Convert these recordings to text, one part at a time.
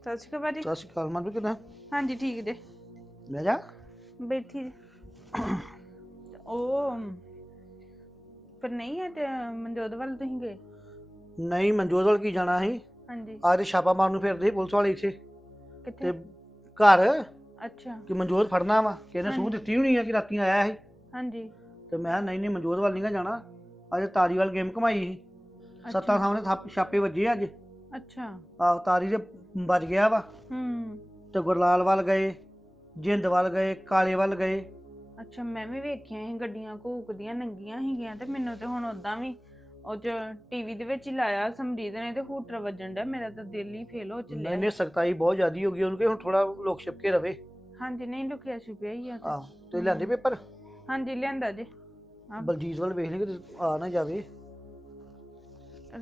ਸਤਿ ਸ਼੍ਰੀ ਅਕਾਲ ਭਾਜੀ। ਸਤਿ ਸ਼੍ਰੀ ਅਕਾਲ ਮਨ ਕਿਦਾਂ? ਹਾਂਜੀ ਠੀਕ ਜੇ। ਲੈ ਜਾ? ਬੈਠੀ ਜੇ। ਉਹ ਫਿਰ ਨਹੀਂ ਹੈ ਤੇ ਮਨਜੋਤ ਵੱਲ ਤੁਸੀਂ ਗਏ? ਨਹੀਂ ਮਨਜੋਤ ਵੱਲ ਕੀ ਜਾਣਾ ਸੀ? ਹਾਂਜੀ। ਅੱਜ ਛਾਪਾ ਮਾਰਨ ਨੂੰ ਫਿਰਦੇ ਸੀ ਪੁਲਿਸ ਵਾਲੇ ਇੱਥੇ। ਕਿੱਥੇ? ਤੇ ਘਰ। ਅੱਛਾ। ਕਿ ਮਨਜੋਤ ਫੜਨਾ ਵਾ? ਕਿ ਇਹਨੇ ਸੂਹ ਦਿੱਤੀ ਹੋਣੀ ਆ ਕਿ ਰਾਤੀ ਆਇਆ ਸੀ? ਹਾਂਜੀ। ਤੇ ਮੈਂ ਕਿਹਾ ਨਹੀਂ ਨਹੀਂ ਮਨਜੋਤ ਵੱਲ ਨਹੀਂ ਗਾ ਜਾਣਾ। ਅੱਜ ਤਾਰੀ ਵੱਲ ਗੇਮ ਕਮਾਈ ਸੀ। ਸੱਤਾਂ ਸਾਹਮਣੇ ਥੱਪ ਛਾਪੇ ਵੱਜੇ ਅੱਜ। ਅੱਛਾ। ਆਹ ਤਾਰੀ ਦੇ ਵੱਜ ਗਿਆ ਵਾ। ਹੂੰ। ਤੇ ਗੁਰਲਾਲ ਵੱਲ ਗਏ ਜਿੰਦ ਵੱਲ ਗਏ ਕਾਲੇ ਵੱਲ ਗਏ। ਅੱਛਾ ਮੈਂ ਵੀ ਵੇਖਿਆ ਸੀ ਗੱਡੀਆਂ ਘੂਕਦੀਆਂ ਨੰਗੀਆਂ ਸੀਗੀਆਂ ਤੇ ਮੈਨੂੰ ਤੇ ਹੁਣ ਉਦਾਂ ਵੀ ਉਹ ਚ ਟੀਵੀ ਦੇ ਵਿੱਚ ਹੀ ਲਾਇਆ ਸਮਰੀਤ ਨੇ ਤੇ ਹੂਟਰ ਵੱਜਣ ਡਿਆ ਮੇਰਾ ਤਾਂ ਦਿਲ ਹੀ ਫੇਲ ਹੋ ਚੱਲਿਆ। ਨਹੀਂ ਨਹੀਂ ਸਖਤਾਈ ਬਹੁਤ ਜ਼ਿਆਦੀ ਹੋ ਗਈ ਉਹਨੂੰ ਕਿ ਹੁਣ ਥੋੜਾ ਲੋਕ ਛਿਪਕੇ ਰਵੇ। ਹਾਂਜੀ ਨਹੀਂ ਲੁਕਿਆ ਛੁਪਿਆ ਹੀ ਆ ਤੇ। ਆਹ ਤੇ ਲਿਆਂਦੇ ਪੇਪਰ? ਹਾਂਜੀ ਲਿਆਂਦਾ ਜੇ। ਬਲਜੀਤ ਵੱਲ ਵੇਖ ਲਈ ਕਿ ਆ ਨਾ ਜਾਵੇ।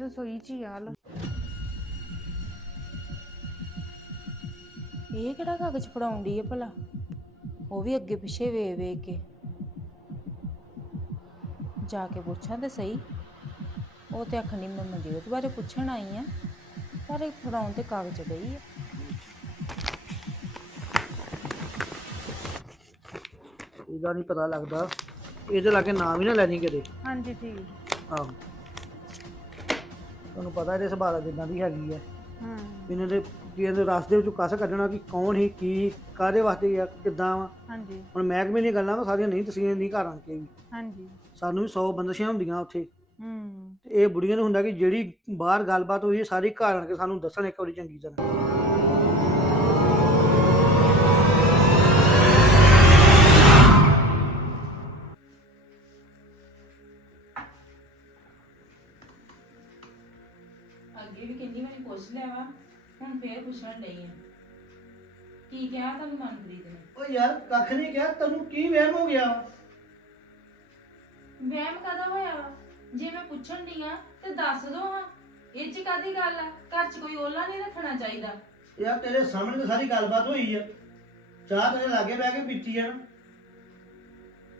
ਰਸੋਈ ਚ ਹੀ ਆ ਇਹ ਕਿਹੜਾ ਕਾਗਜ਼ ਫੜਾਉਂਦੀ ਹੈ ਭਲਾ? ਉਹ ਵੀ ਅੱਗੇ ਪਿੱਛੇ ਵੇ ਵੇ ਕੇ। ਜਾ ਕੇ ਪੁੱਛਾਂ ਤੇ ਸਹੀ। ਉਹ ਤੇ ਆਖਣੀ ਮੈਂ ਮਨਜੀਤ ਬਾਰੇ ਪੁੱਛਣ ਆਈ ਆ ਪਰ ਇਹ ਫੜਾਉਣ ਤੇ ਕਾਗਜ਼ ਗਈ ਆ। ਇਹਦਾ ਨਹੀਂ ਪਤਾ ਲੱਗਦਾ। ਇਹਦੇ ਲਾਗੇ ਨਾਮ ਹੀ ਨਾ ਲੈਣੀ ਕਿਤੇ। ਹਾਂਜੀ ਠੀਕ। ਆਹੋ। ਤੁਹਾਨੂੰ ਪਤਾ ਇਹਦੇ ਸੁਭਾਅ ਦਾ ਜਿੱਦਾਂ ਦੀ ਹੈਗੀ ਹੈ ਹਾਂ। ਇਹਨਾਂ ਦੇ ਕੀ ਇਹਦੇ ਰਸਤੇ ਵਿੱਚੋਂ ਕੱਸ ਕੱਢਣਾ ਕਿ ਕੌਣ ਹੀ ਕੀ ਕਾਦੇ ਵਾਸਤੇ ਆ ਕਿੱਦਾਂ ਵਾ। ਹਾਂਜੀ। ਹੁਣ ਮਹਿਕਮੇ ਦੀਆਂ ਗੱਲਾਂ ਵਾ ਸਾਰੀਆਂ ਨਹੀਂ ਤਸੀਆਂ ਨਹੀਂ ਘਰ ਆਣ ਕੇ ਵੀ। ਹਾਂਜੀ। ਸਾਨੂੰ ਵੀ 100 ਬੰਦਸ਼ਾਂ ਹੁੰਦੀਆਂ ਉੱਥੇ। ਹੂੰ। ਤੇ ਇਹ ਬੁੜੀਆਂ ਨੂੰ ਹੁੰਦਾ ਕਿ ਜਿਹੜੀ ਬਾਹਰ ਗੱਲਬਾਤ ਹੋਈ ਹੈ ਸਾਰੀ ਘਰ ਆਣ ਕੇ ਸਾਨੂੰ ਦੱਸਣ ਇੱਕ ਵਾਰੀ ਚੰਗੀ ਤਰ੍ਹਾਂ। ਪੁੱਛਣ ਡਈ ਆ। ਕੀ ਕਿਹਾ ਤੁਹਾਨੂੰ ਮਨਪ੍ਰੀਤ ਨੇ? ਓ ਯਾਰ ਕੱਖ ਨਹੀਂ ਕਿਹਾ ਤੈਨੂੰ ਕੀ ਵਹਿਮ ਹੋ ਗਿਆ? ਵਹਿਮ ਕਾਦਾ ਹੋਇਆ ਵਾ? ਜੇ ਮੈਂ ਪੁੱਛਣ ਡਈ ਆ ਤੇ ਦੱਸ ਦੋ ਹਾਂ। ਇਹ ਚ ਕਾਦੀ ਗੱਲ ਆ? ਘਰ ਚ ਕੋਈ ਓਲਾ ਨਹੀਂ ਰੱਖਣਾ ਚਾਹੀਦਾ। ਯਾਰ ਤੇਰੇ ਸਾਹਮਣੇ ਤਾਂ ਸਾਰੀ ਗੱਲਬਾਤ ਹੋਈ ਆ। ਚਾਹ ਤੇਰੇ ਲਾਗੇ ਬਹਿ ਕੇ ਪੀਤੀ ਆ ਨਾ।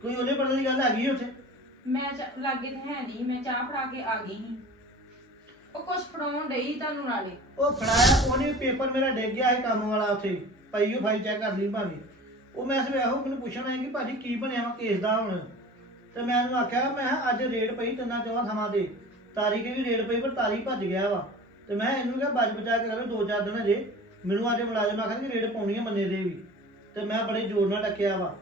ਕੋਈ ਉਹਨੇ ਪੜਨ ਦੀ ਗੱਲ ਹੈਗੀ ਉੱਥੇ? ਮੈਂ ਚ- ਲਾਗੇ ਤੇ ਹੈ ਨਹੀਂ ਮੈਂ ਚਾਹ ਫੜਾ ਕੇ ਆ ਗਈ ਸੀ। ਉਹ ਕੁਛ ਫੜਾਉਣ ਡਈ ਤੁਹਾਨੂੰ ਨਾਲੇ। ਉਹ ਫੜਾਇਆ ਉਹਨੇ ਪੇਪਰ ਮੇਰਾ ਡਿੱਗ ਗਿਆ ਸੀ ਕੰਮ ਵਾਲਾ ਉੱਥੇ। ਪਈ ਉਹ ਫਾਈਲ ਚੈੱਕ ਕਰ ਲਈ ਭਾਵੇਂ। ਉਹ ਮੈਂ ਸਵੇ ਆਹੋ ਮੈਨੂੰ ਪੁੱਛਣ ਆਇਆ ਕਿ ਭਾਜੀ ਕੀ ਬਣਿਆ ਵਾ ਕੇਸ ਦਾ ਹੁਣ? ਤੇ ਮੈਂ ਉਹਨੂੰ ਆਖਿਆ ਮੈਂ ਕਿਹਾ ਅੱਜ ਰੇਡ ਪਈ ਤਿੰਨਾਂ ਚੌਹਾਂ ਥਾਵਾਂ ਤੇ। ਤਾਰੀ ਵੀ ਰੇਡ ਪਈ ਪਰ ਤਾਰੀ ਭੱਜ ਗਿਆ ਵਾ। ਤੇ ਮੈਂ ਇਹਨੂੰ ਕਿਹਾ ਬਚ ਬਚਾ ਕੇ ਰਵੇ ਦੋ ਚਾਰ ਦਿਨ ਅਜੇ ਮੈਨੂੰ ਅੱਜ ਮੁਲਾਜ਼ਮ ਆਖਿਆ ਕਿ ਰੇਡ ਪਾਉਣੀ ਆ ਬੰਦੇ ਦੇ ਵੀ। ਤੇ ਮੈਂ ਬੜੇ ਜ਼ੋਰ ਨਾਲ ਡੱਕਿਆ ਵਾ।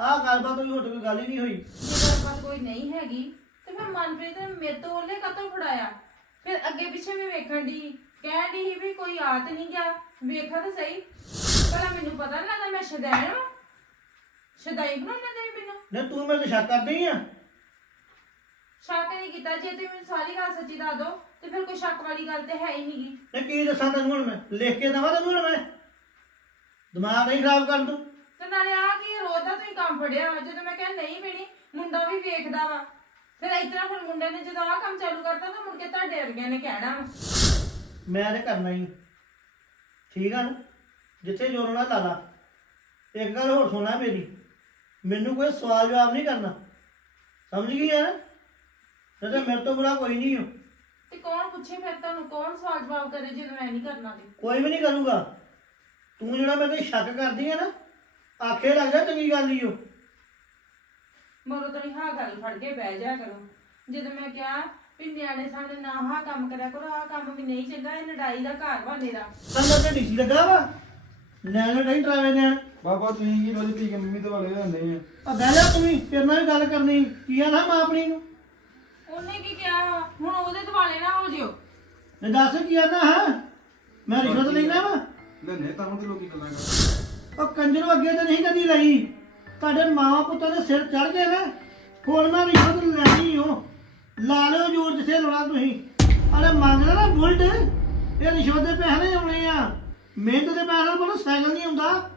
ਆਹ ਗੱਲਬਾਤ ਹੋਈ ਹੋਰ ਤਾਂ ਕੋਈ ਗੱਲ ਹੀ ਨਹੀਂ ਹੋਈ। ਜੇ ਕੋਈ ਨਹੀਂ ਹੈਗੀ। ਤੇ ਫਿਰ ਮਨਪ੍ਰੀਤ ਨੇ ਮੇਰੇ ਤੋਂ ਉਹਨੇ ਕਾਤੋਂ ਫੜਾਇਆ? ਫਿਰ ਅੱਗੇ ਪਿੱਛੇ ਵੀ ਵੇਖਣ ਦੀ ਕਹਿਣ ਦੀ ਸੀ ਵੀ ਕੋਈ ਆ ਤੇ ਨਹੀਂ ਗਿਆ। ਵੇਖਾ ਤਾਂ ਸਹੀ। ਭਲਾ ਮੈਨੂੰ ਪਤਾ ਨੀ ਲੱਗਦਾ ਮੈਂ ਸ਼ਦੈਣ ਵਾਂ। ਸ਼ਦਾਈ ਬਣਾਉਣਾ ਦੇ ਮੈਨੂੰ। ਨੇ ਤੂੰ ਤੇ ਸ਼ੱਕ ਕਰਦੀ ਆ? ਸ਼ੱਕ ਨਹੀਂ ਕੀਤਾ। ਜੇ ਤੁਸੀਂ ਮੈਨੂੰ ਸਾਰੀ ਗੱਲ ਸੱਚੀ ਦੱਸ ਦੋ ਤੇ ਫਿਰ ਕੋਈ ਸ਼ੱਕ ਵਾਲੀ ਗੱਲ ਤੇ ਹੈ ਹੀ ਨਹੀਂਗੀ ਨੇ ਕੀ ਦੱਸਾਂ ਤੈਨੂੰ ਹੁਣ ਮੈਂ? ਲਿਖ ਕੇ ਦਵਾਂ ਤੈਨੂੰ ਹੁਣ ਮੈਂ? ਦਿਮਾਗ ਨਹੀਂ ਖਰਾਬ ਕਰ ਤੂੰ। ਤੇ ਨਾਲੇ ਆ ਕੀ ਰੋਜ਼ ਦਾ ਤੁਸੀਂ ਕੰਮ ਫੜਿਆ ਵਾ? ਜਦੋਂ ਮੈਂ ਕਿਹਾ ਨਹੀਂ ਪੀਣੀ ਮੁੰਡਾ ਵੀ ਵੇਖਦਾ ਵਾ। ਫਿਰ ਇਤਨਾ ਫਿਰ ਮੁੰਡੇ ਨੇ ਜਦੋਂ ਆ ਕੰਮ ਚਾਲੂ ਕਰਤਾ ਤਾਂ ਮੁੜ ਕੇ ਤੁਹਾਡੇ ਵਰਗਿਆਂ ਨੇ ਕਹਿਣਾ ਵਾ। ਮੈਂ ਤੇ ਕਰਨਾ ਹੀ ਠੀਕ ਆ ਨਾ? ਜਿੱਥੇ ਜੋਰਨਾ ਲਾ ਲਾ। ਇੱਕ ਗੱਲ ਹੋਰ ਸੁਣਾ ਮੇਰੀ। ਮੈਨੂੰ ਕੋਈ ਸਵਾਲ ਜਵਾਬ ਨਹੀਂ ਕਰਨਾ। ਸਮਝ ਗਈ ਆ ਨਾ? ਤੇ ਤੇ ਮੇਰੇ ਤੋਂ ਬੁਰਾ ਕੋਈ ਨਹੀਂ ਹੋ ਤੇ ਕੌਣ ਪੁੱਛੇ ਫਿਰ ਤੁਹਾਨੂੰ? ਕੌਣ ਸਵਾਲ ਜਵਾਬ ਕਰੇ ਜਦੋਂ ਮੈਂ ਨਹੀਂ ਕਰਨਾ ਤੇ? ਕੋਈ ਵੀ ਨਹੀਂ ਕਰੂਗਾ। ਤੂੰ ਜਿਹੜਾ ਮੇਰੇ ਤੇ ਸ਼ੱਕ ਕਰਦੀ ਆ ਨਾ ਆਖੇ ਲੱਗ ਜਾ ਚੰਗੀ ਗੱਲ ਹੀ ਹੋ ਮਰੋ ਤਾਂ ਹਾਂ ਗੱਲ ਫੜ ਕੇ ਬਹਿ ਜਾ ਕਰੋ। ਜਦੋਂ ਮੈਂ ਕਿਹਾ ਵੀ ਨਿਆਣੇ ਸਾਹਮਣੇ ਨਾ ਹਾਂ ਕੰਮ ਕਰਿਆ ਕਰੋ ਆਹ ਕੰਮ ਵੀ ਨਹੀਂ ਚੰਗਾ ਇਹ ਲੜਾਈ ਦਾ ਘਰ ਵਾ ਮੇਰਾ। ਕੰਨ ਤੇ ਡੀਸੀ ਲੱਗਾ ਵਾ। ਲੈਣ ਨਹੀਂ ਟਰਾਵੇ ਨੇ ਬਾਬਾ ਤੁਸੀਂ ਕੀ ਰੋਜ਼ ਪੀ ਕੇ ਮੰਮੀ ਤੋਂ ਵਾਲੇ ਹੁੰਦੇ ਆ? ਆ ਬਹਿ ਜਾ ਤੂੰ ਵੀ ਤੇਰੇ ਨਾਲ ਵੀ ਗੱਲ ਕਰਨੀ। ਕੀ ਆ ਨਾ ਮਾਂ ਆਪਣੀ ਨੂੰ? ਉਹਨੇ ਕੀ ਕਿਹਾ? ਹੁਣ ਉਹਦੇ ਦਿਵਾਲੇ ਨਾ ਹੋ ਜਿਓ। ਨੇ ਦੱਸ ਕੀ ਆ ਨਾ ਹਾਂ? ਮੈਂ ਰਿਸ਼ਵਤ ਲੈਣਾ ਵਾ। ਲੈਨੇ ਤਾਂ ਤੇ ਲੋਕੀ ਗੱਲਾਂ ਕਰਦੇ। ਉਹ ਕੰਜਰ ਅੱਗੇ ਤਾਂ ਨਹੀਂ ਕਦੀ ਲਈ। ਤੁਹਾਡੇ ਮਾਂ ਪੁੱਤਾਂ ਦੇ ਸਿਰ ਚੜ ਗਏ ਨਾ ਹੁਣ ਮੈਂ ਰਿਸ਼ਵਤ ਲੈਣੀ ਹੋ ਲਾ ਲਿਓ ਜੋਰ ਜਿੱਥੇ ਲਾਉਣਾ ਤੁਸੀਂ। ਅਰੇ ਮੰਗਦਾ ਨਾ ਬੁਲਟ। ਇਹ ਰਿਸ਼ਵਤ ਦੇ ਪੈਸੇ ਨਹੀਂ ਆਉਣੇ ਆ। ਮਿਹਨਤ ਦੇ ਪੈਸੇ ਨਾਲ ਸਾਈਕਲ ਨਹੀਂ ਹੁੰਦਾ।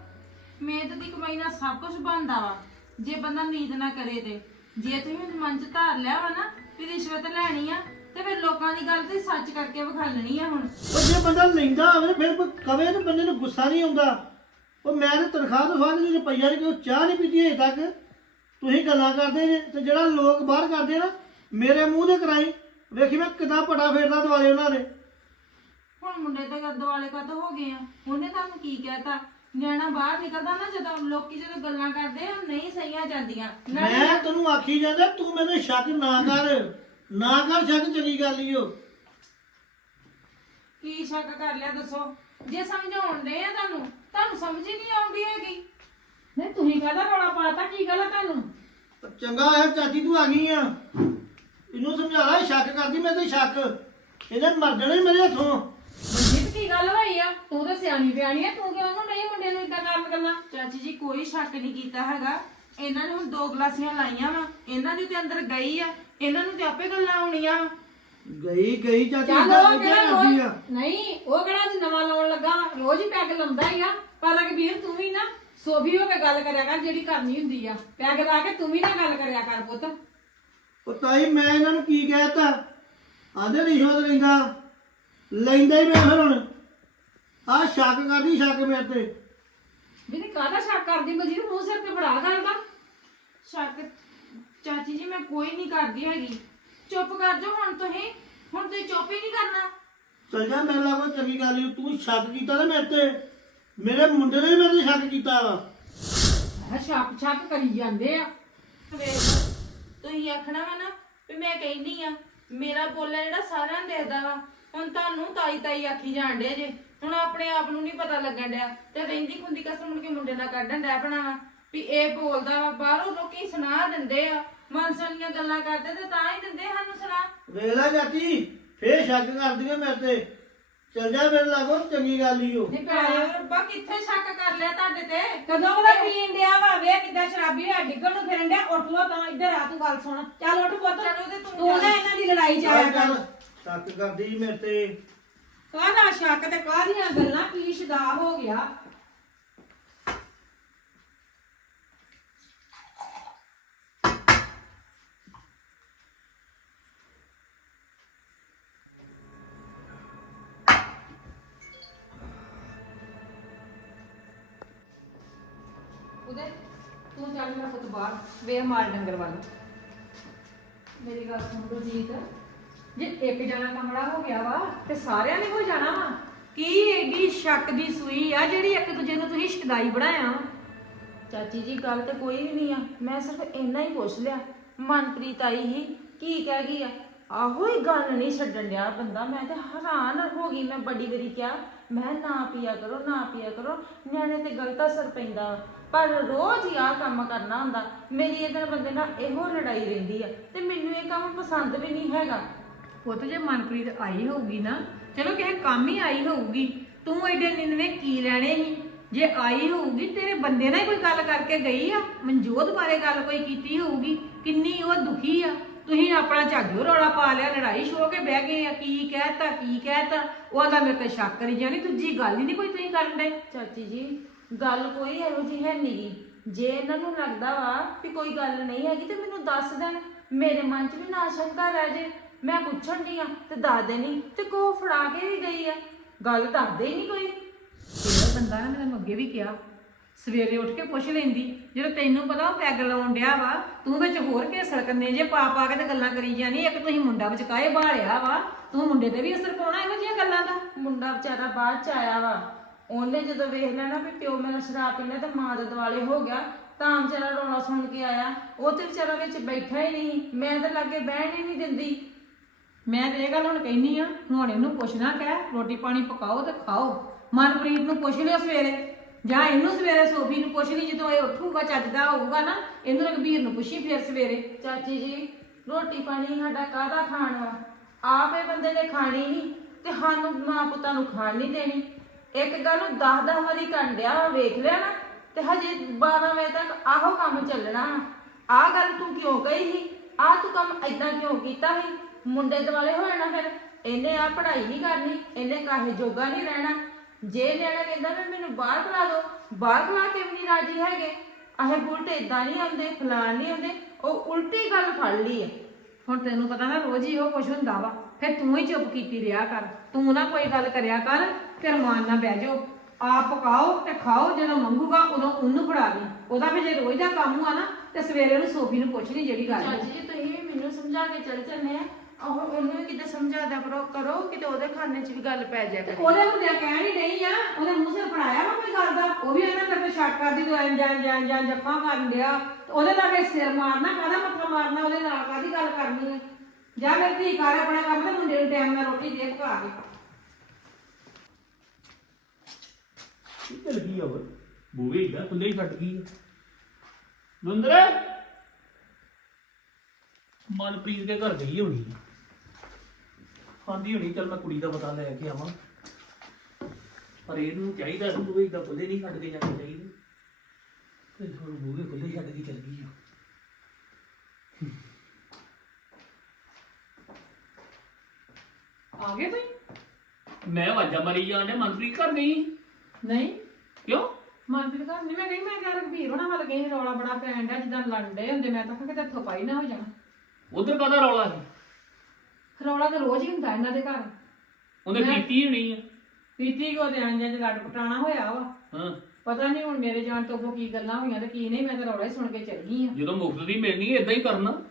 ਮਿਹਨਤ ਦੀ ਕਮਾਈ ਨਾਲ ਸਭ ਕੁਝ ਬਣਦਾ ਵਾ। ਜੇ ਬੰਦਾ ਨੀਤ ਨਾ ਕਰੇ ਤੇ। ਜੇ ਤੁਸੀਂ ਹੁਣ ਮਨ ਚ ਧਾਰ ਲਿਆ ਵਾ ਨਾ ਵੀ ਰਿਸ਼ਵਤ ਲੈਣੀ ਆ ਤੇ ਫਿਰ ਲੋਕਾਂ ਦੀ ਗੱਲ ਤੇ ਸੱਚ ਕਰਕੇ ਵਿਖਾਲਣੀ ਆ ਹੁਣ। ਉਹ ਜੇ ਬੰਦਾ ਲੈਂਦਾ ਹੋਵੇ ਫਿਰ ਕਵੇ ਤਾਂ ਬੰਦੇ ਨੂੰ ਗੁੱਸਾ ਨਹੀਂ ਆਉਂਦਾ। ਉਹ ਮੈਂ ਤੇ ਤਨਖਾਹ ਤੋਂ ਬਾਅਦ ਨਹੀਂ ਰੁਪਈਆ ਨਹੀਂ ਕੋਈ ਚਾਹ ਨਹੀਂ ਪੀਤੀ ਹਜੇ ਤੱਕ ਤੁਸੀਂ ਗੱਲਾਂ ਕਰਦੇ ਜੇ ਤੇ ਜਿਹੜਾ ਲੋਕ ਬਾਹਰ ਕਰਦੇ ਨਾ ਮੇਰੇ ਮੂੰਹ ਦੇ ਕਰਾਈ। ਵੇਖੀ ਮੈਂ ਕਿਦਾਂ ਪਟਾ ਫੇਰਦਾ ਦੁਆਲੇ ਉਹਨਾਂ ਦੇ। ਹੁਣ ਮੁੰਡੇ ਤੇ ਗੱਦ ਵਾਲੇ ਕਦ ਹੋ ਗਏ ਆ। ਉਹਨੇ ਤੁਹਾਨੂੰ ਕੀ ਕਹਿਤਾ? ਨਿਆਣਾ ਬਾਹਰ ਨਿਕਲਦਾ ਨਾ ਜਦੋਂ ਲੋਕੀ ਜਦੋਂ ਗੱਲਾਂ ਕਰਦੇ ਆ ਨਹੀਂ ਸਹੀਆਂ ਜਾਂਦੀਆਂ। ਨਾਲੇ- ਮੈਂ ਤੈਨੂੰ ਆਖੀ ਜਾਂਦਾ ਤੂੰ ਮੈਨੂੰ ਸ਼ੱਕ ਨਾ ਕਰ। ਨਾ ਕਰ ਸ਼ੱਕ ਚਲੀ ਗੱਲ ਈ ਓ। ਕੀ ਸ਼ੱਕ ਕਰ ਲਿਆ ਦੱਸੋ? ਜੇ ਸਮਝਾਉਣ ਦੇ ਆ ਤੁਹਾਨੂੰ ਤੁਹਾਨੂੰ ਸਮਝ ਹੀ ਨਹੀਂ ਆਉਂਦੀ ਹੈਗੀ। ਨਹੀਂ ਤੁਸੀਂ ਕਾਹਦਾ ਰੌਲਾ ਪਾਤਾ? ਕੀ ਗੱਲ ਆ ਤੁਹਾਨੂੰ? ਚੰਗਾ ਹੈ ਚਾਚੀ ਤੂੰ ਆ ਗਈ ਆ। ਇਹਨੂੰ ਸਮਝਾ ਲੈ ਸ਼ੱਕ ਕਰਦੀ ਮੈਂ ਤੇ ਸ਼ੱਕ। ਇਹਨੇ ਮਰ ਜਾਣਾ ਮੇਰੇ ਹੱਥੋਂ। ਮਨਜੀਤ ਕੀ ਗੱਲ ਹੋਈ ਆ? ਤੂੰ ਤਾਂ ਸਿਆਣੀ ਬਿਆਣੀ ਆ ਤੂੰ ਕਿਉਂ ਉਹਨੂੰ ਨਹੀਂ ਮੁੰਡੇ ਨੂੰ ਇਦਾਂ ਕਰਨ ਗੱਲਾਂ? ਚਾਚੀ ਜੀ ਕੋਈ ਸ਼ੱਕ ਨਹੀਂ ਕੀਤਾ ਹੈਗਾ। ਇਹਨਾਂ ਨੇ ਹੁਣ ਦੋ ਗਲਾਸੀਆਂ ਲਾਈਆਂ ਵਾ। ਇਹਨਾਂ ਦੀ ਤੇ ਅੰਦਰ ਗਈ ਆ। ਇਹਨਾਂ ਨੂੰ ਤੇ ਆਪੇ ਗੱਲਾਂ ਆਉਣੀਆਂ ਵਾ। ਗਈ ਗਈ ਚਾਚੀ ਚੱਲ ਉਹ ਕਿਹੜਾ ਕਰਦੀ ਰੋਜ਼ ਆ? ਨਹੀਂ ਉਹ ਕਿਹੜਾ ਅੱਜ ਨਵਾਂ ਲਾਉਣ ਲੱਗਾ? ਰੋਜ਼ ਹੀ ਪੈਗ ਲਾਉਂਦਾ ਹੀ ਆ। ਪਰ ਰਘਬੀਰ ਤੂੰ ਵੀ ਨਾ ਸੋਭੀ ਹੋ ਕੇ ਗੱਲ ਕਰਿਆ ਕਰ ਜਿਹੜੀ ਕਰਨੀ ਹੁੰਦੀ ਆ। ਪੈਗ ਲਾ ਕੇ ਤੂੰ ਵੀ ਨਾ ਗੱਲ ਕਰਿਆ ਕਰ ਪੁੱਤ। ਉਹ ਤਾਈ ਮੈਂ ਇਹਨਾਂ ਨੂੰ ਕੀ ਕਹਿਤਾ? ਆਂਦੇ ਰਿਸ਼ਵਤ ਲੈਂਦਾ। ਲੈਂਦਾ ਹੀ ਮੈਂ ਫਿਰ ਹੁਣ। ਆ ਸ਼ੱਕ ਕਰਦੀ ਸ਼ੱਕ ਮੇਰੇ ਤੇ। ਜਿਹਨੇ ਕਾਹਦਾ ਸ਼ੱਕ ਕਰਦੀ? ਮਨਜੀਤ ਮੂੰਹ ਸਿਰ ਤੇ ਬੜਾ ਗੱਲ ਦਾ। ਸ਼ੱਕ ਚਾਚੀ ਜੀ ਮੈਂ ਕੋਈ ਨਹੀਂ ਕਰਦੀ ਹੈਗੀ। ਚੁੱਪ ਕਰ ਜਾਓ ਹੁਣ ਤੁਸੀਂ। ਹੁਣ ਤੁਸੀਂ ਚੁੱਪ ਹੀ ਨਹੀਂ ਕਰਨਾ। ਚਲ ਜਾ ਮੇਰੇ ਨਾਲ ਕੋਈ ਚੰਗੀ ਗੱਲ ਨਹੀਂ। ਤੂੰ ਸ਼ੱਕ ਕੀਤਾ ਨਾ ਮੇਰੇ ਤੇ। ਮੇਰੇ ਮੁੰਡੇ ਨੇ ਵੀ ਮੇਰੇ ਤੇ ਸ਼ੱਕ ਕੀਤਾ ਵਾ। ਆ ਸ਼ੱਕ ਸ਼ੱਕ ਕਰੀ ਜਾਂਦੇ ਆ। ਵੇਖ ਤੁਸੀਂ ਆਖਣਾ ਵਾ ਨਾ ਵੀ ਮੈਂ ਕਹਿੰਦੀ ਆ ਮੇਰਾ ਬੋਲਿਆ ਜਿਹੜਾ ਸਾਰਿਆਂ ਨੂੰ ਦੇਖਦਾ ਵਾ। ਹੁਣ ਤੁਹਾਨੂੰ ਤਾਈ ਤਾਈ ਆਖੀ ਜਾਣ ਡੇ ਜੇ। ਹੁਣ ਆਪਣੇ ਆਪ ਨੂੰ ਨਹੀਂ ਪਤਾ ਲੱਗਣ ਡਿਆ। ਤੇ ਰਹਿੰਦੀ ਖੁੰਦੀ ਕਸਮ ਮੁੜ ਕੇ ਮੁੰਡੇ ਨਾਲ ਕੱਢਣ ਡਿਆ ਬਣਾਵਾ ਵੀ ਇਹ ਬੋਲਦਾ ਵਾ ਬਾਹਰੋਂ ਲੋਕੀ ਸੁਣਾ ਦਿੰਦੇ ਆ। ਮਨਸਨੀਆਂ ਗੱਲਾਂ ਕਰਦੇ ਤੇ ਤਾਂ ਹੀ ਦਿੰਦੇ ਸਾਨੂੰ ਸੁਣਾ ਵੇਖ ਲੈ ਚਾਚੀ ਫੇਰ ਸ਼ੱਕ ਕਰਦੀ ਆ ਮੇਰੇ ਤੇ। ਚਲ ਜਾ ਮੇਰੇ ਲਾਗੋ ਚੰਗੀ ਗੱਲ ਹੀ ਉਹ ਨਹੀਂ ਭੈਣੇ ਭੈਣਾ ਰੱਬਾ ਕਿੱਥੇ ਸ਼ੱਕ ਕਰ ਲਿਆ ਤੁਹਾਡੇ ਤੇ? ਕਦੋਂ ਉਹਦਾ ਪੀਣ ਡਿਆ ਵਾ? ਵੇ ਕਿੱਦਾਂ ਸ਼ਰਾਬੀ ਹੋਇਆ ਡਿੱਗਣ ਨੂੰ ਫਿਰਨ ਡਿਆ। ਉੱਠ ਲੋ ਤਾਂ ਇੱਧਰ ਆ ਤੂੰ ਗੱਲ ਸੁਣ। ਚੱਲ ਉੱਠ ਪੁੱਤ। ਚਲੋ ਤੇ ਤੂੰ ਤੂੰ ਨਾ ਇਹਨਾਂ ਦੀ ਲੜਾਈ ਚ ਆਇਆ ਕਰ। ਸ਼ੱਕ ਕਰਦੀ ਮੇਰੇ ਤੇ। ਕਾਹਦਾ ਸ਼ੱਕ ਤੇ ਕਾਹਦੀਆਂ ਗੱਲਾਂ? ਕੀ ਸ਼ਦਾ ਹੋ ਗਿਆ? ਉਹਦੇ ਤੂੰ ਚੱਲ ਮੇਰਾ ਪੁੱਤ ਬਾਹਰ ਵੇ ਮਾਲ ਡੰਗਰ ਵੱਲ। ਮੇਰੀ ਗੱਲ ਸੁਣ ਲੋ ਜੇ ਇੱਕ ਜਣਾ ਕਮਲਾ ਹੋ ਗਿਆ ਵਾ, ਤੇ ਸਾਰਿਆਂ ਨੇ ਹੋ ਜਾਣਾ ਵਾ। ਕੀ ਏਡੀ ਸ਼ੱਕ ਦੀ ਸੂਈ ਆ ਜਿਹੜੀ ਇੱਕ ਦੂਜੇ ਨੂੰ ਤੁਸੀਂ ਸ਼ਿਕਦਾਈ ਬਣਾਇਆ ਵਾ? ਚਾਚੀ ਜੀ, ਗੱਲ ਤੇ ਕੋਈ ਵੀ ਨਹੀਂ ਆ। ਮੈਂ ਸਿਰਫ ਇੰਨਾ ਹੀ ਪੁੱਛ ਲਿਆ। ਮਨਪ੍ਰੀਤ ਆਈ ਹੀ ਕੀ ਕਹਿ ਗਈ ਆ? ਆਹੋ ਹੀ ਗੱਲ ਨਹੀਂ ਛੱਡਣ ਡਿਆ ਬੰਦਾ। ਮੈਂ ਤੇ ਹੈਰਾਨ ਹੋ ਗਈ, ਮੈਂ ਬੜੀ ਵਾਰੀ ਕਿਹਾ ਮੈਂ ਕਿਹਾ ਨਾ ਪੀਆ ਕਰੋ, ਨਾ ਪੀਆ ਕਰੋ। ਨਿਆਣੇ ਤੇ ਗਲਤ ਅਸਰ ਪੈਂਦਾ। ਪਰ ਰੋਜ਼ ਹੀ ਆ ਕੰਮ ਕਰਨਾ ਹੁੰਦਾ। ਮੇਰੀ ਇਹਦੇ ਬੰਦੇ ਨਾਲ ਇਹੋ ਲੜਾਈ ਰਹਿੰਦੀ ਆ, ਤੇ ਮੈਨੂੰ ਇਹ ਕੰਮ ਪਸੰਦ ਵੀ ਨਹੀਂ ਹੈਗਾ। ਪੁੱਤ, ਜੇ ਮਨਪ੍ਰੀਤ ਆਈ ਹੋਊਗੀ ਨਾ, ਚਲੋ ਕਿਸੇ ਕੰਮ ਹੀ ਆਈ ਹੋਊਗੀ। ਤੂੰ ਐਡੇ ਨਿਨਵੇ ਕੀ ਲੈਣੇ ਸੀ? ਜੇ ਆਈ ਹੋਊਗੀ, ਤੇਰੇ ਬੰਦੇ ਨਾਲ ਹੀ ਕੋਈ ਗੱਲ ਕਰਕੇ ਗਈ ਆ? ਮਨਜੋਤ ਬਾਰੇ ਗੱਲ ਕੋਈ ਕੀਤੀ ਹੋਊਗੀ? ਕਿੰਨੀ ਉਹ ਦੁਖੀ ਆ? ਤੁਸੀਂ ਆਪਣਾ ਝਾਜੋ ਰੌਲਾ ਪਾ ਲਿਆ ਲੜਾਈ ਛੋ ਕੇ ਬਹਿ ਗਏ ਆ ਕੀ ਕਹਿਤਾ ਕੀ ਕਹਿਤਾ ਉਹਦਾ ਮੇਰੇ ਤੇ ਸ਼ੱਕ ਕਰੀ ਜਾਣੀ ਦੂਜੀ ਗੱਲ ਹੀ ਨਹੀਂ ਕੋਈ ਤੁਸੀਂ ਕਰਨ ਦੇ। ਚਾਚੀ ਜੀ ਗੱਲ ਕੋਈ ਇਹੋ ਜਿਹੀ ਹੈ ਨਹੀਂ। ਜੇ ਇਹਨਾਂ ਨੂੰ ਲੱਗਦਾ ਵਾ ਕਿ ਕੋਈ ਗੱਲ ਨਹੀਂ ਹੈਗੀ ਤੇ ਮੈਨੂੰ ਦੱਸ ਦੇਣ ਮੇਰੇ ਮਨ 'ਚ ਵੀ ਨਾ ਸ਼ੰਕਾ ਰਹਿ ਜੇ। ਮੈਂ ਪੁੱਛਣ ਦੀ ਆ ਤੇ ਦੱਸ ਦੇਣੀ ਤੇ ਕੋ ਫੜਾ ਕੇ ਵੀ ਗਈ ਆ। ਗੱਲ ਦੱਸਦੇ ਹੀ ਨਹੀਂ ਕੋਈ। ਜਿਹੜਾ ਬੰਦਾ ਨਾ ਮੈਨੂੰ ਅੱਗੇ ਵੀ ਕਿਹਾ ਸਵੇਰੇ ਉੱਠ ਕੇ ਪੁੱਛ ਲੈਂਦੀ ਜਦੋਂ ਤੈਨੂੰ ਪਤਾ ਉਹ ਪੈਗ ਲਾਉਣ ਡਿਆ ਵਾ ਤੂੰ ਵਿੱਚ ਹੋਰ ਘੇਸਲ ਕੰਨੇ ਜੇ ਪਾ ਪਾ ਕੇ ਤੇ ਗੱਲਾਂ ਕਰੀ ਜਾਨੀ ਇੱਕ ਤੁਸੀਂ ਮੁੰਡਾ ਵਿਚਕਾਏ ਬਾਲਿਆ ਵਾ ਤੂੰ ਮੁੰਡੇ ਤੇ ਵੀ ਅਸਰ ਪਾਉਣਾ ਇਹੋ ਜਿਹੀਆਂ ਗੱਲਾਂ ਦਾ? ਮੁੰਡਾ ਵਿਚਾਰਾ ਬਾਅਦ 'ਚ ਆਇਆ ਵਾ। ਉਹਨੇ ਜਦੋਂ ਵੇਖ ਲੈਣਾ ਵੀ ਪਿਓ ਮੇਰਾ ਸ਼ਰਾਬ ਪੀਂਦਾ ਤੇ ਮਾਂ ਦੇ ਦੁਆਲੇ ਹੋ ਗਿਆ ਤਾਂ ਵਿਚਾਰਾ ਰੋਣਾ ਸੁਣ ਕੇ ਆਇਆ। ਉਹ ਤੇ ਵਿਚਾਰਾ ਵਿੱਚ ਬੈਠਾ ਹੀ ਨਹੀਂ ਮੈਂ ਤਾਂ ਲਾਗੇ ਬਹਿਣ ਹੀ ਨਹੀਂ ਦਿੰਦੀ। ਮੈਂ ਤੇ ਇਹ ਗੱਲ ਹੁਣ ਕਹਿਨੀ ਆ ਹੁਣ ਇਹਨੂੰ ਪੁੱਛਣਾ ਕਹਿ ਰੋਟੀ ਪਾਣੀ ਪਕਾਓ ਤੇ ਖਾਓ। ਮਨਪ੍ਰੀਤ ਨੂੰ ਪੁੱਛ ਲਿਓ ਸਵੇਰੇ। ਜਾਂ ਇਹਨੂੰ ਸਵੇਰੇ ਸੋਫੀ ਨੂੰ ਪੁੱਛ ਲਈ, ਜਦੋਂ ਇਹ ਉੱਠੂਗਾ ਚੱਜਦਾ ਹੋਊਗਾ ਨਾ, ਇਹਨੂੰ ਰਘਬੀਰ ਨੂੰ ਪੁੱਛੀ ਫਿਰ ਸਵੇਰੇ। ਚਾਚੀ ਜੀ, ਰੋਟੀ ਪਾਣੀ ਸਾਡਾ ਕਾਹਦਾ ਖਾਣਾ ਵਾ? ਆਪ ਇਹ ਬੰਦੇ ਨੇ ਖਾਣੀ ਨਹੀਂ, ਤੇ ਸਾਨੂੰ ਮਾਂ ਪੁੱਤਾਂ ਨੂੰ ਖਾਣ ਨਹੀਂ ਦੇਣੀ। ਇੱਕ ਗੱਲ ਨੂੰ 10-10 ਵਾਰੀ ਕੰਡਿਆ ਵੇਖ ਲਿਆ ਨਾ, ਤੇ ਹਜੇ 12 ਵਜੇ ਤੱਕ ਆਹੋ ਕੰਮ ਚੱਲਣਾ ਆਹ ਗੱਲ ਤੂੰ ਕਿਉਂ ਕਹੀ ਸੀ? ਆਹ ਤੂੰ ਕੰਮ ਐਦਾਂ ਕਿਉਂ ਕੀਤਾ ਸੀ? ਮੁੰਡੇ ਦੁਆਲੇ ਹੋ ਜਾਣਾ ਫਿਰ। ਇਹਨੇ ਆ ਪੜ੍ਹਾਈ ਨਹੀਂ ਕਰਨੀ, ਇਹਨੇ ਕਾਹੇ ਜੋਗਾ ਨਹੀਂ ਰਹਿਣਾ। ਜੇ ਨਿਆਣਾ ਕਹਿੰਦਾ ਵੀ ਮੈਨੂੰ ਬਾਹਰ ਖਲਾ ਦੋ, ਬਾਹਰ ਖਲਾ ਕੇ ਵੀ ਨਹੀਂ ਰਾਜੀ ਹੈਗੇ। ਆਹੇ ਬੁਲਟ ਇਦਾਂ ਨਹੀਂ ਆਉਂਦੇ, ਫਲਾਣ ਨਹੀਂ ਆਉਂਦੇ, ਉਹ ਉਲਟੀ ਗੱਲ ਫੜ ਲਈ ਹੈ ਹੁਣ ਤੈਨੂੰ ਪਤਾ ਨਾ ਰੋਜ਼ ਹੀ ਉਹ ਕੁਛ ਹੁੰਦਾ ਵਾ। ਫਿਰ ਤੂੰ ਹੀ ਚੁੱਪ ਕੀਤੀ ਰਿਹਾ ਕਰ। ਤੂੰ ਨਾ ਕੋਈ ਗੱਲ ਕਰਿਆ ਕਰ ਤੇ ਰਮਾਨ ਨਾਲ ਬਹਿ ਜਾਓ। ਆਪ ਪਕਾਓ ਤੇ ਖਾਓ, ਜਦੋਂ ਮੰਗੂਗਾ ਉਦੋਂ ਉਹਨੂੰ ਫੜਾ ਦੇ। ਉਹਦਾ ਵੀ ਜੇ ਰੋਜ਼ ਦਾ ਕੰਮ ਆ ਨਾ, ਤੇ ਸਵੇਰੇ ਉਹਨੂੰ ਸੋਫੀ ਨੂੰ ਪੁੱਛ ਲਈ ਜਿਹੜੀ ਗੱਲ ਚਾਚੀ ਜੀ, ਤੁਸੀਂ ਵੀ ਮੈਨੂੰ ਸਮਝਾ ਕੇ ਚੱਲ ਚੱਲੇ ਆ। ਉਹ ਉਹਨੂੰ ਕਿਤੇ ਸਮਝਾਦਾ ਕਰੋ ਕਰੋ ਕਿਤੇ ਉਹਦੇ ਖਾਨੇ 'ਚ ਵੀ ਗੱਲ ਪੈ ਜਾਏ ਤੇ ਉਹਦੇ ਹੁੰਦਿਆਂ ਕਹਿਣ ਹੀ ਨਹੀਂ ਆ ਉਹਨੇ ਮੂੰਹ ਸਿਰ ਫੜਾਇਆ ਵਾ ਕੋਈ ਗੱਲ ਦਾ ਉਹ ਵੀ ਇਹਨਾਂ ਮੇਰੇ ਤੇ ਸ਼ੱਕ ਕਰਦੀ ਤੂੰ ਐਂ ਜਾਂ ਜਾਂ ਜਾਂ ਜੱਫਾਂ ਕਰਨ ਡਿਆ। ਤੇ ਉਹਦੇ ਨਾਲ ਫਿਰ ਸਿਰ ਮਾਰਨਾ ਕਾਹਦਾ ਮਤਲਬ ਮਾਰਨਾ ਉਹਦੇ ਨਾਲ ਕਾਹਦੀ ਗੱਲ ਕਰਨੀ ਹੈ ਜਾ ਮੇਰੀ ਧੀ ਕਰ ਆਪਣਾ ਕੰਮ ਤੇ ਮੁੰਡੇ ਨੂੰ ਟਾਈਮ ਨਾਲ ਰੋਟੀ ਦੇ ਪਕਾ ਕੇ ਕੀ ਚੱਲ ਗਈ ਹੋਰ ਬੂਵੇ ਇਦਾਂ ਖੁੱਲੇ ਹੀ ਛੱਡ ਗਈ ਨੰਦਰ ਮਨਪ੍ਰੀਤ ਦੇ ਘਰ ਗਈ ਹੋਣੀ ਆਂਦੀ ਹੋਣੀ ਚੱਲ ਮੈਂ ਕੁੜੀ ਦਾ ਪਤਾ ਲੈ ਕੇ ਆਵਾਂ। ਪਰ ਇਹਨੂੰ ਚਾਹੀਦਾ ਇਹਨੂੰ ਬੂਵੇ ਇਦਾਂ ਖੁੱਲੇ ਨਹੀਂ ਛੱਡ ਕੇ ਜਾਣੇ ਚਾਹੀਦੇ। ਤੇ ਹੁਣ ਬੂਵੇ ਖੁੱਲੇ ਛੱਡ ਕੇ ਚੱਲ ਗਈ ਆ। ਆ ਗਏ ਤੁਸੀਂ? ਮੈਂ ਆਵਾਜ਼ਾਂ ਮਾਰੀ ਜਾਂਦੇ ਮਨਪ੍ਰੀਤ ਘਰ ਗਈ? ਨਹੀਂ। ਕਿਉਂ? ਮਨਪ੍ਰੀਤ ਘਰ ਨਹੀਂ ਮੈਂ ਗਈ ਮੈਂ ਕਿਹਾ ਰਘਬੀਰ ਹੋਣਾ ਵੱਲ ਗਈ ਰੌਲਾ ਬੜਾ ਪੈਣ ਡਿਆ ਜਿੱਦਾਂ ਲੜਦੇ ਹੁੰਦੇ ਮੈਂ ਤਾਂ ਕਿਹਾ ਕਿਤੇ ਇੱਥੋਂ ਪਾਈ ਨਾ ਹੋ ਜਾਣਾ। ਉਧਰ ਕਾਹਦਾ ਰੌਲਾ ਸੀ? ਰੌਲਾ ਤਾਂ ਰੋਜ਼ ਹੀ ਹੁੰਦਾ ਇਹਨਾਂ ਦੇ ਘਰ। ਉਹਨੇ ਮੈਂ- ਪੀਤੀ ਹੋਣੀ ਆ। ਪੀਤੀ ਕੋ ਤੇ ਅੰਜਾਂ ਚ ਲੜ ਪਟਾਣਾ ਹੋਇਆ ਵਾ। ਹਾਂ। ਪਤਾ ਨਹੀਂ ਹੁਣ ਮੇਰੇ ਜਾਣ ਤੋਂ ਅੱਗੋਂ ਕੀ ਗੱਲਾਂ ਹੋਈਆਂ ਤੇ ਕੀ ਨਹੀਂ ਮੈਂ ਤਾਂ ਰੌਲਾ ਹੀ ਸੁਣ ਕੇ ਚੱਲ ਗਈ ਆ। ਜਦੋਂ ਮੁਕਤ ਦੀ ਮਿਲਣੀ ਇਦਾਂ ਹੀ ਕਰਨਾ।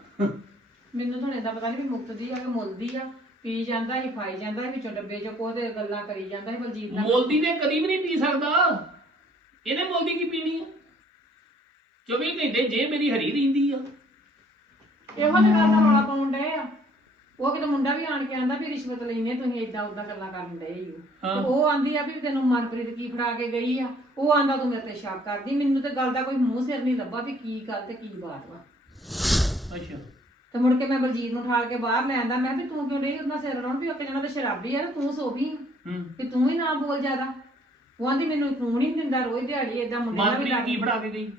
ਮੈਨੂੰ ਤਾਂ ਇਹਦਾ ਪਤਾ ਨਹੀਂ ਵੀ ਮੁਕਤ ਦੀ ਆ ਕਿ ਮੁੱਲ ਦੀ ਆ। ਪੀ ਜਾਂਦਾ ਸੀ ਖਾਈ ਜਾਂਦਾ ਸੀ ਵਿੱਚੋਂ ਡੱਬੇ ਚੋਂ ਕੋਦੇ ਗੱਲਾਂ ਕਰੀ ਜਾਂਦਾ ਸੀ ਬਲਜੀਤ ਨਾਲ। ਮੋਲਦੀ ਨੇ ਕਦੀ ਵੀ ਨਹੀਂ ਪੀ ਸਕਦਾ। ਇਹਨੇ ਮੋਲਦੀ ਕੀ ਪੀਣੀ ਆ? 24 ਘੰਟੇ ਜੇ ਮੇਰੀ ਹਰੀ ਰਹਿੰਦੀ ਆ। ਇਹੋ ਜਿਹੀ ਗੱਲ ਦਾ ਰੌਲਾ ਪਾਉਣ ਡਏ ਆ। ਉਹ ਕਿਤੇ ਮੁੰਡਾ ਵੀ ਆਣ ਕੇ ਆਂਦਾ ਵੀ ਰਿਸ਼ਵਤ ਲੈਨੇ ਤੁਸੀਂ ਏਦਾਂ ਉਦਾਂ ਗੱਲਾਂ ਕਰਨ ਡਏ ਹੀ ਹਾਂ। ਉਹ ਆਂਦੀ ਆ ਵੀ ਤੈਨੂੰ ਮਨਪ੍ਰੀਤ ਕੀ ਫੜਾ ਕੇ ਗਈ ਆ ਉਹ ਆਂਦਾ ਤੂੰ ਮੇਰੇ ਤੇ ਸ਼ੱਕ ਕਰਦੀ ਮੈਨੂੰ ਤੇ ਗੱਲ ਦਾ ਕੋਈ ਮੂੰਹ ਸਿਰ ਨਹੀਂ ਲੱਭਾ ਵੀ ਕੀ ਗੱਲ ਤੇ ਕੀ ਬਾਤ ਵਾ। ਅੱਛਾ। ਤੇ ਮੁੜ ਕੇ ਮੈਂ ਬਲਜੀਤ ਨੂੰ ਠਾਲ ਕੇ ਬਾਹਰ ਲੈ ਆਂਦਾ ਮੈਂ ਵੀ ਤੂੰ ਕਿਉਂ ਨਹੀਂ ਉਹਨਾਂ ਸਿਰ ਲਾਉਣ ਵੀ ਉਹ ਕਹਿੰਦਾ ਤੇ ਸ਼ਰਾਬੀ ਆ ਤੇ ਤੂੰ ਸੋਭੀ ਹੂੰ। ਵੀ ਤੂੰ ਹੀ ਨਾ ਬੋਲ ਜ਼ਿਆਦਾ। ਉਹ ਆਂਦੀ ਮੈਨੂੰ ਫੋਨ ਹੀ ਨੀ ਦਿੰਦਾ ਰੋਜ਼ ਦਿਹਾੜੀ ਏਦਾਂ ਮੁੰਡੇ ਨਾਲ ਵੀ ਮਨਪ੍ਰੀਤ ਕੀ। ਫੜਾ ਕੇ ਗਈ?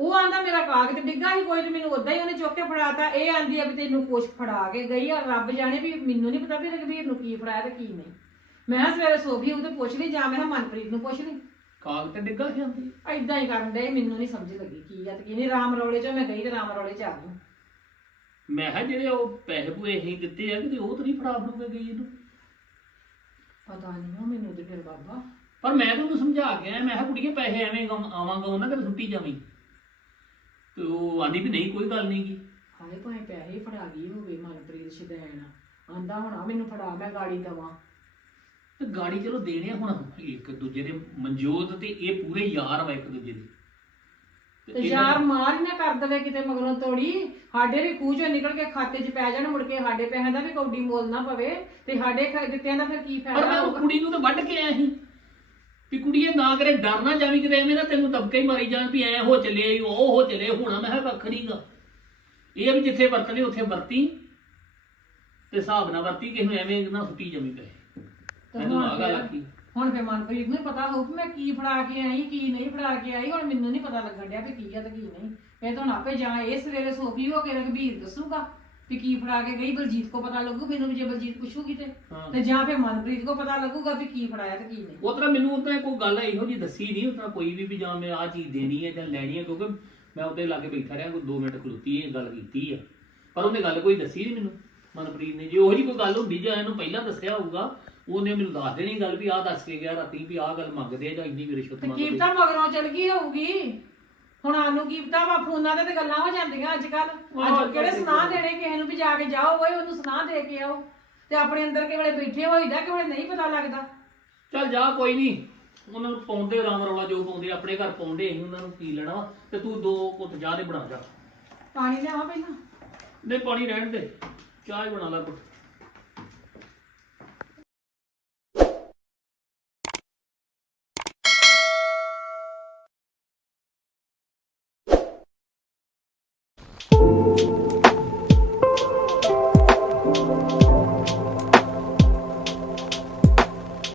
ਉਹ ਆਂਦਾ ਮੇਰਾ ਕਾਗਜ਼ ਡਿੱਗਾ ਸੀ ਕੋਈ ਤੇ ਮੈਨੂੰ ਉਦਾਂ ਹੀ ਉਹਨੇ ਚੁੱਕ ਕੇ ਫੜਾਤਾ। ਇਹ ਆਂਦੀ ਆ ਵੀ ਤੈਨੂੰ ਕੁਛ ਫੜਾ ਕੇ ਗਈ ਆ ਰੱਬ ਜਾਣੇ ਵੀ ਮੈਨੂੰ ਨਹੀਂ ਪਤਾ ਵੀ ਰਘਬੀਰ ਨੂੰ ਕੀ ਫੜਾਇਆ ਤੇ ਕੀ ਨਹੀਂ। ਮੈਂ ਕਿਹਾ ਸਵੇਰੇ ਸੋਭੀ ਉਹ ਤੇ ਪੁੱਛ ਲਈ ਜਾਂ ਮੈਂ ਕਿਹਾ ਮਨਪ੍ਰੀਤ ਨੂੰ ਪੁੱਛ ਲਈ। ਕਾਗ ਤੇ ਡਿੱਗਾ ਜਾਂਦੀ ਐਦਾਂ ਹੀ ਕਰਨ ਦੇ ਮੈਨੂੰ ਨਹੀਂ ਸਮਝ ਲੱਗੀ ਕੀ ਆ ਤੇ ਕੀ ਨਹੀਂ। ਰਾਮ ਰੌਲੇ ਚੋਂ ਮੈਂ ਗਈ ਤੇ ਰਾਮ ਰੌਲੇ ਚ ਆ ਗਈ। ਮੈਂ ਕਿਹਾ ਜਿਹੜੇ ਉਹ ਪੈਸੇ ਪੂਏ ਅਸੀਂ ਦਿੱਤੇ ਆ ਕਿਤੇ ਉਹ ਤਾਂ ਨਹੀਂ ਫੜਾ ਫੜੂ ਕੇ ਗਈ ਇਹਨੂੰ। ਪਤਾ ਨਹੀਂ ਉਹ ਮੈਨੂੰ ਤੇ ਫਿਰ ਬਾਬਾ। ਪਰ ਮੈਂ ਤਾਂ ਉਹਨੂੰ ਸਮਝਾ ਕੇ ਆਇਆ ਮੈਂ ਕਿਹਾ ਕੁੜੀਏ ਪੈਸੇ ਐਵੇਂ ਗਮ- ਆਵਾਂਗਾ ਉਹਨਾਂ ਕਿਤੇ ਸੁੱਟੀ ਜਾਵੀਂ। ਤੇ ਉਹ ਆਂਦੀ ਵੀ ਨਹੀਂ ਕੋਈ ਗੱਲ ਨਹੀਂ। ਗੀ ਹਾਏ ਭਾਵੇਂ ਪੈਸੇ ਫੜਾ ਗਈ ਹੋਵੇ ਮਨਪ੍ਰੀਤ ਸ਼ਦੈਣ। ਆਂਦਾ ਹੋਣਾ ਮੈਨੂੰ ਫੜਾ ਮੈਂ ਗਾੜੀ ਦਵਾਂ। ਤੇ ਗਾੜੀ ਚਲੋ ਦੇਣੇ ਆ ਹੁਣ ਇੱਕ ਦੂਜੇ ਦੇ ਮਨਜੋਤ ਤੇ ਇਹ ਪੂਰੇ ਯਾਰ ਵਾ ਇੱਕ ਦੂਜੇ ਦੇ। ਤੇ ਇਹਨਾਂ ਯਾਰ ਦੀ- ਮਾਰ ਹੀ ਨਾ ਕਰ ਦਵੇ ਕਿਤੇ ਮਗਰੋਂ ਤੋੜੀ। ਸਾਡੇ ਵੀ ਖੂਹ ਚੋਂ ਨਿਕਲ ਕੇ ਖਾਤੇ 'ਚ ਪੈ ਜਾਣ ਮੁੜ ਕੇ ਸਾਡੇ ਪੈਸਿਆਂ ਦਾ ਵੀ ਕੌਡੀ ਮੋਲ ਨਾ ਪਵੇ। ਤੇ ਸਾਡੇ ਖ- ਦਿੱਤਿਆਂ ਦਾ ਫਿਰ ਕੀ ਪਰ ਫਾਇਦਾ ਮੈਂ ਉਹ ਹੋਊਗਾ? ਕੁੜੀ ਨੂੰ ਤਾਂ ਵੱਢ ਕੇ ਆਇਆ ਸੀ। ਵੀ ਕੁੜੀਏ ਨਾ ਕਰੇ ਡਰ ਨਾ ਜਾਵੀਂ ਕਿਤੇ ਐਵੇਂ ਨਾ ਤੈਨੂੰ ਦਬਕੇ ਹੀ ਮਾਰੀ ਜਾਣ ਵੀ ਐ ਹੋ ਚੱਲੇ ਉਹ ਹੋ ਚੱਲੇ ਹੋਣਾ ਮੈਂ ਕਿਹਾ ਕੱਖ ਨਹੀਂਗਾ ਇਹ ਵੀ ਜਿੱਥੇ ਵਰਤਣੇ ਉੱਥੇ ਵਰਤੀ। ਤੇ ਹਿਸਾਬ ਨਾਲ ਵਰਤੀ ਕਿਸੇ ਨੂੰ ਐਵੇਂ ਨਾ ਸੁੱਟੀ ਪਏ ਤੇ ਮੈਨੂੰ ਹੁਣ ਆ ਗੱਲ ਫਿਰ- ਆਖੀ। ਹੁਣ ਫੇ ਮਨਪ੍ਰੀਤ ਨੂੰ ਪਤਾ ਹੋਊ ਕਿ ਮੈਂ ਕੀ ਫੜਾ ਕੇ ਆਈ ਕੀ ਨਹੀਂ ਫੜਾ ਕੇ ਆਈ। ਹੁਣ ਮੈਨੂੰ ਨਹੀਂ ਪਤਾ ਲੱਗਣ ਡਿਆ ਵੀ ਕੀ ਆ ਤੇ ਕੀ ਨਹੀਂ। ਇਹ ਤਾਂ ਹੁਣ ਆਪੇ ਜਾਂ ਇਹ ਸਵੇਰੇ ਸੋਫੀ ਹੋ ਕੇ ਰਘਬੀਰ ਦੱਸੂਗਾ। ਵੀ ਕੀ ਫੜਾ ਕੇ ਗਈ ਬਲਜੀਤ ਕੋ ਪਤਾ ਲੱਗੂ ਮੈਨੂੰ ਵੀ ਜੇ ਬਲਜੀਤ ਪੁੱਛੂਗੀ ਤੇ। ਹਾਂ। ਤੇ ਜਾਂ ਫੇ ਮਨਪ੍ਰੀਤ ਕੋ ਪਤਾ ਲੱਗੂਗਾ ਵੀ ਕੀ ਫੜਾਇਆ ਤੇ ਕੀ ਨਹੀਂ। ਉਹ ਤਰ੍ਹਾਂ ਮੈਨੂੰ ਉਤਰਾ ਕੋਈ ਗੱਲ ਇਹੋ ਜੀ ਦੱਸੀ ਨਹੀਂ ਉਤਰਾ ਕੋਈ ਵੀ ਵੀ ਜਾਂ ਮੈਂ ਆ ਚੀਜ਼ ਦੇਣੀ ਹੈ ਜਾਂ ਲੈਣੀ ਹੈ ਕਿਉਂਕਿ ਮੈਂ ਉਹਦੇ ਲਾਗੇ ਬੈਠਾ ਰਿਹਾ ਕੋਈ 2 ਮਿੰਟ ਖਲੋਤੀ ਇਹ ਗੱਲ ਕੀਤੀ ਆ ਪਰ ਉਹਨੇ ਗੱਲ ਕੋਈ ਦੱਸੀ ਨਹੀਂ ਮੈਨੂੰ ਮਨਪ੍ਰੀਤ ਨੇ। ਜੇ ਉਹੋ ਜੀ ਕੋਈ ਗੱਲ ਹੁੰਦੀ ਜਾਂ ਇਹਨੂੰ ਪਹਿਲਾਂ ਦੱਸਿਆ ਹੋਊਗਾ ਉਹਨੇ ਮੈਨੂੰ ਦੱਸ ਦੇਣੀ ਗੱਲ ਵੀ ਆਹ ਦੱਸ ਕੇ ਗਿਆ ਰਾਤੀ ਵੀ ਆਹ ਗੱਲ ਮੰਗਦੇ ਆ ਜਾਂ ਇੰਨੀ ਵੀ ਰਿਸ਼ਵਤ ਤੇ ਮੰਗਦੇ ਕੀਮਤਾਂ ਮਗਰੋਂ ਚਲ ਗਈ ਹੋਊਗੀ। ਹੁਣ ਆਨੂੰ ਕੀਮਤਾਂ ਵਾ ਫੋਨਾਂ ਤੇ ਤੇ ਗੱਲਾਂ ਹੋ ਜਾਂਦੀਆਂ ਅੱਜ ਕੱਲ ਅੱਜ ਕਿਹੜੇ ਸੁਨਾਹ ਦੇਣੇ ਕਿਸੇ ਨੂੰ ਵੀ ਜਾ ਕੇ ਜਾਓ ਓਏ ਉਹਨੂੰ ਸੁਨਾਹ ਦੇ ਕੇ ਆਓ। ਤੇ ਆਪਣੇ ਅੰਦਰ ਕਿ ਵੇਲੇ ਬੈਠੇ ਹੋਈਦਾ ਕਿ ਵੇਲੇ ਨਹੀਂ ਪਤਾ ਲੱਗਦਾ। ਚੱਲ ਜਾ ਕੋਈ ਨਹੀਂ ਉਹਨਾਂ ਨੂੰ ਪਾਉਂਦੇ ਰਾਮ ਰੌਲਾ ਜੋ ਪਾਉਂਦੇ ਆਪਣੇ ਘਰ ਪਾਉਂਦੇ ਅਸੀਂ ਉਹਨਾਂ ਨੂੰ ਕੀ ਲੈਣਾ ਵਾ। ਤੇ ਤੂੰ ਦੋ ਕੁੱਟ ਜਾ ਦੇ ਬਣਾ ਜਾ। ਪਾਣੀ ਲਿਆਵਾਂ ਪਹਿਲਾਂ? ਨਹੀਂ ਪਾਣੀ ਰਹਿਣ ਦੇ। ਚਾਹ ਹੀ ਬਣਾ ਲੈ Bye.